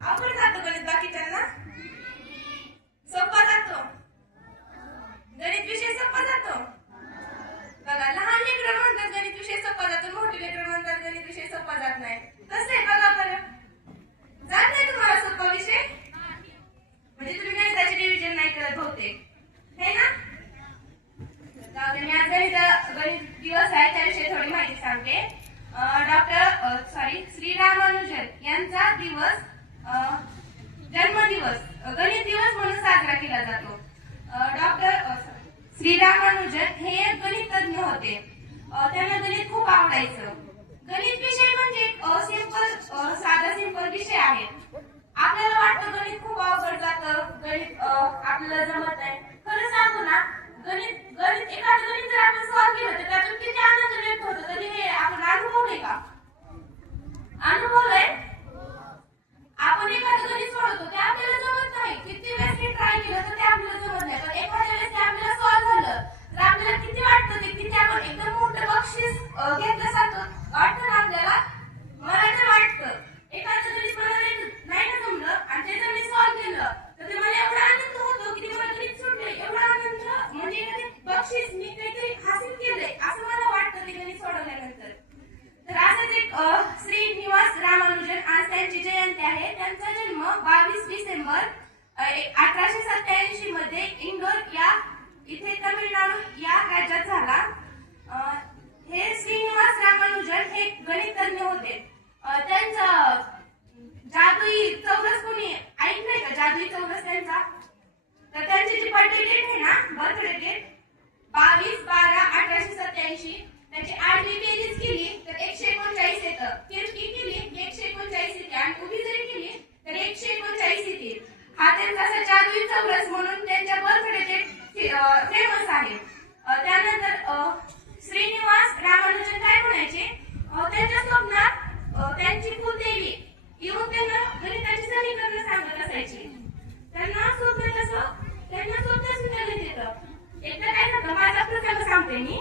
अवघड जातो गणित बाकीच्यांना सोपा जातो गणित विषय सोपा जातो बघा लहान लेकरं म्हणतात गणित विषय सोपा जातो मोठी लेकरं म्हणतात गणित विषय सोपा जात नाही कसं आहे बघा बरं जात नाही तुम्हाला सोपा विषय म्हणजे तुम्ही गणिताचे डिव्हिजन नाही करत बहुतेक है ना मी आज गणित दिवस आहे त्याविषयी थोडी माहिती सांगते श्री रामानुजन यांचा दिवस जन्मदिवस गणित दिवस म्हणून साजरा केला जातो श्री रामानुजन हे एक गणित तज्ञ होते त्यांना गणित खूप आवडायचं गणित विषय म्हणजे सिंपल साधा सिंपल विषय आहे आपल्याला वाटतं गणित खूप अवघड जातं गणित आपल्याला जमत नाही खरं सांगू ना गणित एखादं गणित जर आपण सॉल्व्ह केलं तर त्यातून किती आनंद व्यक्त होतो कधी हे आपण अनुभवलंय का अनुभवलंय आपण एखादं गणित सोडवतो ते आपल्याला जमत नाही किती वेळेस ट्राय केलं तर ते आपल्याला जमत नाही पण एखाद्या वेळेस ते आपल्याला सॉल्व्ह झालं तर आपल्याला किती वाटतं ते किती आपण एकदम मोठं बक्षीस घेतल्यासारखं वाटतं ना आपल्याला मला तर वाटतं एखादं गणित मला नाही ना जमलं आणि ते जर मी सॉल्व्ह केलं तर ते मला एवढा आनंद होतो की मला गणित सुटले एवढा आनंद म्हणजे एखादे बक्षीस मी काहीतरी हासिल केलंय असं मला वाटतं ते गणित सोडवल्यानंतर तर असंच एक श्रीनिवास रामानुजन आज त्यांची जयंती आहे त्यांचा जन्म 22 डिसेंबर 1887 मध्ये इंदोर या इथे तमिळनाडू या राज्यात झाला हे श्रीनिवास रामानुजन हे गणितज्ञ होते त्यांचा जादुई चौरस कोणी ऐकलंय का जादुई चौरस त्यांचा तर त्यांची जी बर्थडे डेट आहे ना बर्थडे डेट 22/12/1887 त्याची 8वी बेरीज केली तर 139 येतं तिरकी केली 139 येते आणि उभी जरी केली तर 139 येते हा त्यांचा जादुई चौरस म्हणून त्यांच्या बर्थडे डेट फेमस आहे त्यानंतर श्रीनिवास रामानुजन काय म्हणायचे त्यांच्या स्वप्नात त्यांची कुलदेवी येऊन त्यांना गणिताची समीकरण सांगत असायची त्यांना स्वतः सुद्धा गणित येतं एकदा काय झालं माझा प्रसंग सांगते मी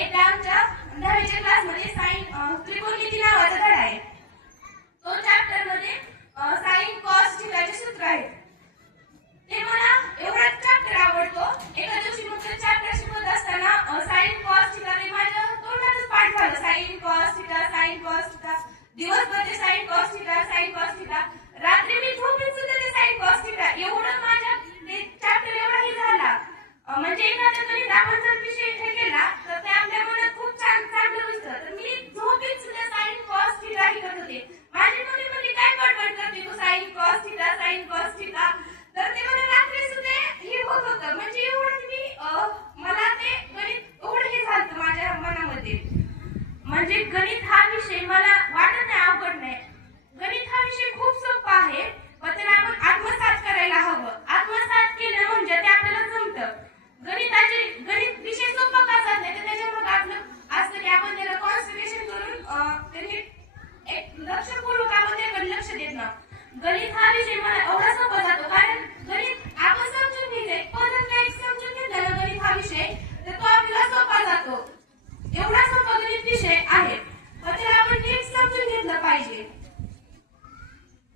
एकदा आमच्या 10वीच्या क्लासमध्ये साइन त्रिकोणमिती नावाचा धडा आहे तो चॅप्टर मध्ये साइन कॉस थिटाचे सूत्र आहे ते मला एवढा चॅप्टर आवडतो एका दिवशी मग चॅप्टर शिकवत असताना साइन कॉस थिटा ते माझ्या तोंडातच पाठ झालं साइन कॉस थिटा दिवसभर ते साइन कॉस थिटा रात्री मी झोपेत सुद्धा ते साइन कॉस थिटा एवढं माझ्या ते चॅप्टर एवढा हे झाला म्हणजे एखाद्या गणित आपण जर विषय हे केला तर ते आपल्या मनात खूप चांगलं बसतं तर मी झोपेत सुद्धा साइन कॉस थिटा हे करत होते माझी मम्मी म्हणजे काय बडबड करते तू साइन कॉस थिटा तर ते मला रात्री सुद्धा हे होत होतं म्हणजे एवढं मी मला ते गणित एवढं हे झालं माझ्या मनामध्ये म्हणजे गणित हा विषय मला वाटत नाही अवघड नाही गणित हा विषय खूप सोपा आहे पण त्याला आपण आत्मसात करायला हवं आत्मसात केलं म्हणजे ते आपल्याला जमतं गणित